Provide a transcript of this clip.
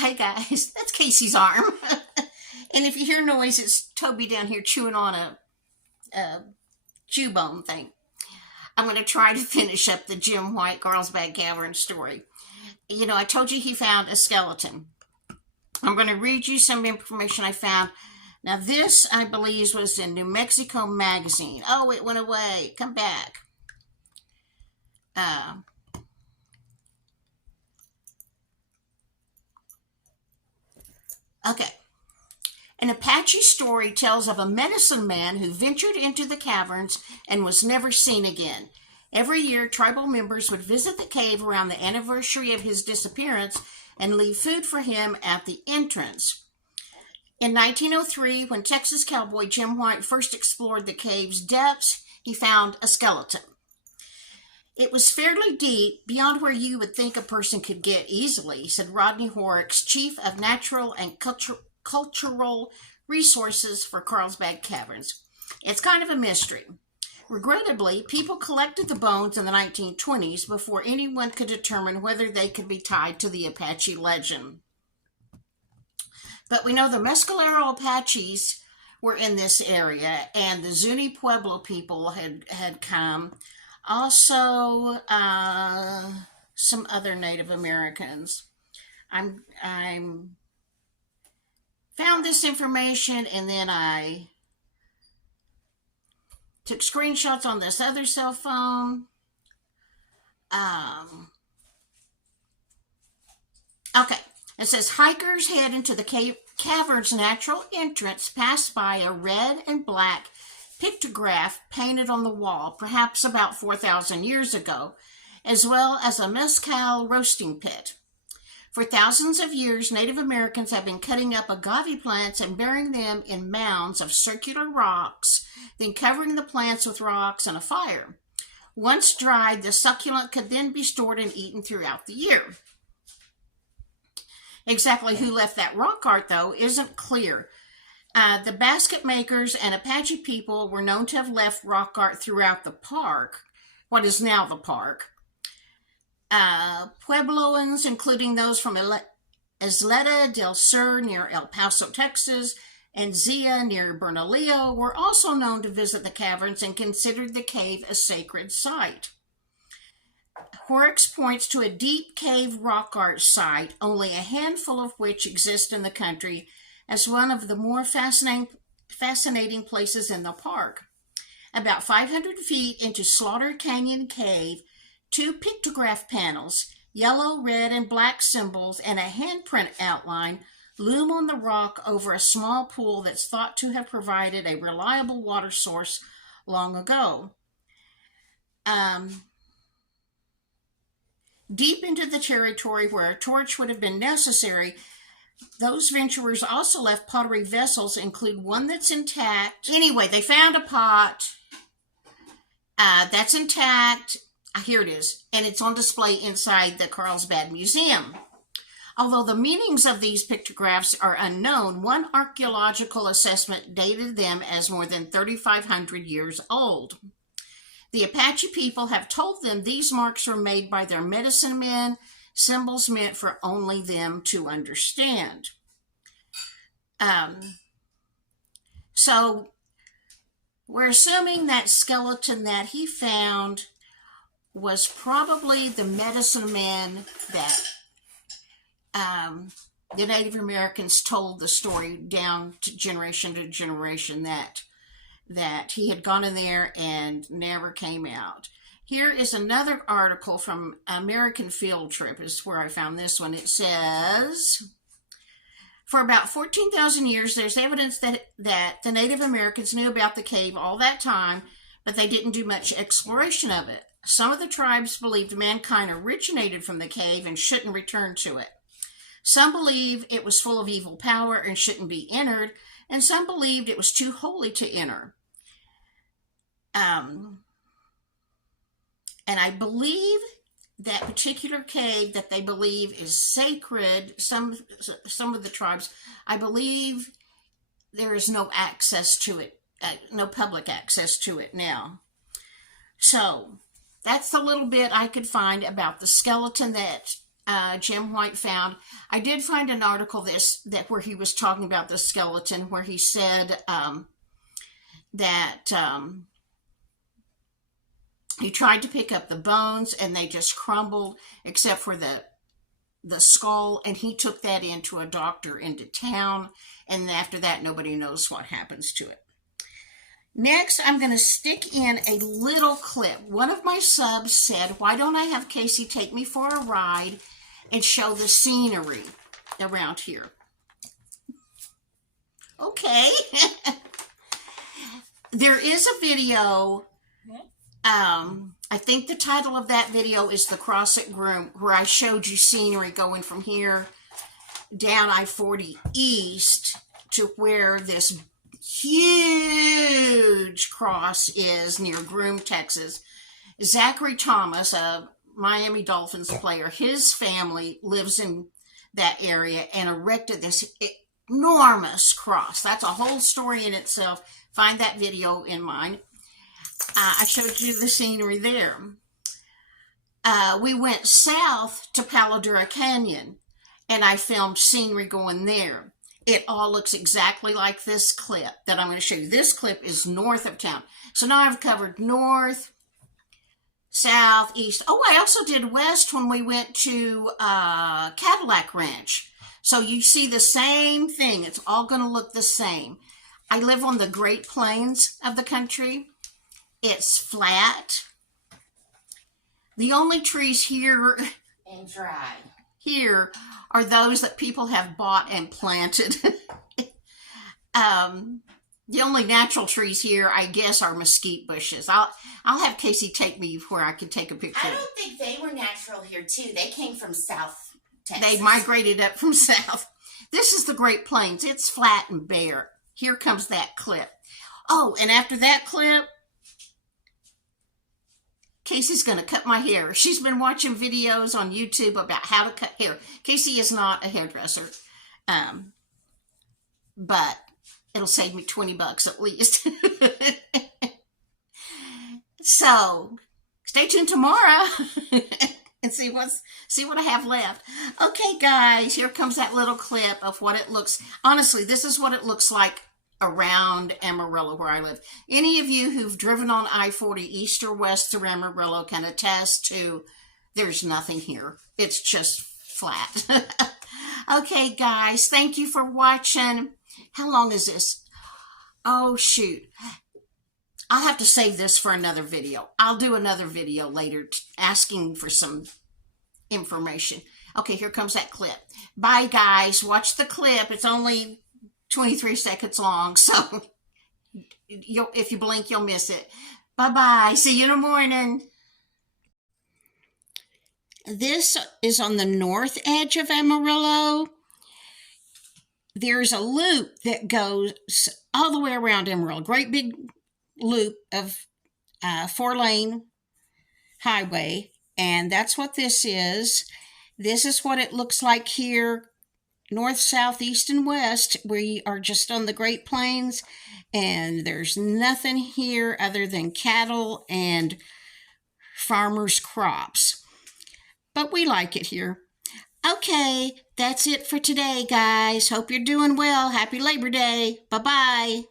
Hey guys, that's Casey's arm. And if you hear noise, it's Toby down here chewing on a chew bone thing. I'm going to try to finish up the Jim White Carlsbad Cavern story. You know, I told you he found a skeleton. I'm going to read you some information I found. Now, this, I believe, was in New Mexico Magazine. Oh, it went away. Come back. Okay. An Apache story tells of a medicine man who ventured into the caverns and was never seen again. Every year, tribal members would visit the cave around the anniversary of his disappearance and leave food for him at the entrance. In 1903, when Texas cowboy Jim White first explored the cave's depths, he found a skeleton. It was fairly deep, beyond where you would think a person could get easily, said Rodney Horrocks, chief of natural and cultural resources for Carlsbad Caverns. It's kind of a mystery. Regrettably, people collected the bones in the 1920s before anyone could determine whether they could be tied to the Apache legend. But we know the Mescalero Apaches were in this area, and the Zuni Pueblo people had come. Also, some other Native Americans. I'm found this information, and then I took screenshots on this other cell phone. Okay. It says hikers head into the cavern's natural entrance, pass by a red and black pictograph painted on the wall, perhaps about 4,000 years ago, as well as a mescal roasting pit. For thousands of years, Native Americans have been cutting up agave plants and burying them in mounds of circular rocks, then covering the plants with rocks and a fire. Once dried, the succulent could then be stored and eaten throughout the year. Exactly who left that rock art, though, isn't clear. The basket makers and Apache people were known to have left rock art throughout the park, what is now the park. Puebloans, including those from Isleta del Sur near El Paso, Texas, and Zia near Bernalillo, were also known to visit the caverns and considered the cave a sacred site. Horrocks points to a deep cave rock art site, only a handful of which exist in the country, as one of the more fascinating places in the park. About 500 feet into Slaughter Canyon Cave, 2 pictograph panels, yellow, red, and black symbols, and a handprint outline loom on the rock over a small pool that's thought to have provided a reliable water source long ago. Deep into the territory where a torch would have been necessary, those venturers also left pottery vessels, include one that's intact. Anyway, they found a pot that's intact. Here it is, and it's on display inside the Carlsbad Museum. Although the meanings of these pictographs are unknown, one archaeological assessment dated them as more than 3,500 years old. The Apache people have told them these marks were made by their medicine men, symbols meant for only them to understand. So we're assuming that skeleton that he found was probably the medicine man that the Native Americans told the story down to generation that he had gone in there and never came out. Here is another article from American Field Trip, is where I found this one. It says, for about 14,000 years, there's evidence that the Native Americans knew about the cave all that time, but they didn't do much exploration of it. Some of the tribes believed mankind originated from the cave and shouldn't return to it. Some believe it was full of evil power and shouldn't be entered, and some believed it was too holy to enter. And I believe that particular cave that they believe is sacred, some of the tribes, I believe there is no access to it, no public access to it now. So that's the little bit I could find about the skeleton that Jim White found. I did find an article where he was talking about the skeleton, where he said that he tried to pick up the bones and they just crumbled, except for the skull, and he took that into a doctor into town, and after that nobody knows what happens to it. Next, I'm going to stick in a little clip. One of my subs said, why don't I have Casey take me for a ride and show the scenery around here? Okay. There is a video, I think the title of that video is The Cross at Groom, where I showed you scenery going from here down I-40 east to where this huge cross is near Groom, Texas. Zachary Thomas, a Miami Dolphins player, his family lives in that area and erected this enormous cross. That's a whole story in itself. Find that video in mine. I showed you the scenery there. We went south to Palo Duro Canyon, and I filmed scenery going there. It all looks exactly like this clip that I'm going to show you. This clip is north of town. So now I've covered north, south, east. Oh, I also did west when we went to Cadillac Ranch. So you see the same thing. It's all going to look the same. I live on the Great Plains of the country. It's flat. The only trees here and dry here are those that people have bought and planted. The only natural trees here, I guess, are mesquite bushes. I'll have Casey take me where I can take a picture. I don't think they were natural here too. They came from South Texas. They migrated up from south. This is the Great Plains. It's flat and bare. Here comes that clip. Oh, and after that clip, Casey's going to cut my hair. She's been watching videos on YouTube about how to cut hair. Casey is not a hairdresser, but it'll save me $20 at least. So stay tuned tomorrow and see what I have left. Okay, guys, here comes that little clip of what it looks. Honestly, this is what it looks like around Amarillo where I live. Any of you who've driven on I-40 east or west through Amarillo can attest to there's nothing here. It's just flat. Okay, guys, thank you for watching. How long is this? Oh, shoot. I'll have to save this for another video. I'll do another video later asking for some information. Okay, here comes that clip. Bye, guys. Watch the clip. It's only 23 seconds long, so if you blink, you'll miss it. Bye-bye. See you in the morning. This is on the north edge of Amarillo. There's a loop that goes all the way around Amarillo. Great big loop of 4-lane highway, and that's what this is. This is what it looks like here. North, south, east, and west. We are just on the Great Plains, and there's nothing here other than cattle and farmers' crops. But we like it here. Okay, that's it for today, guys. Hope you're doing well. Happy Labor Day. Bye-bye.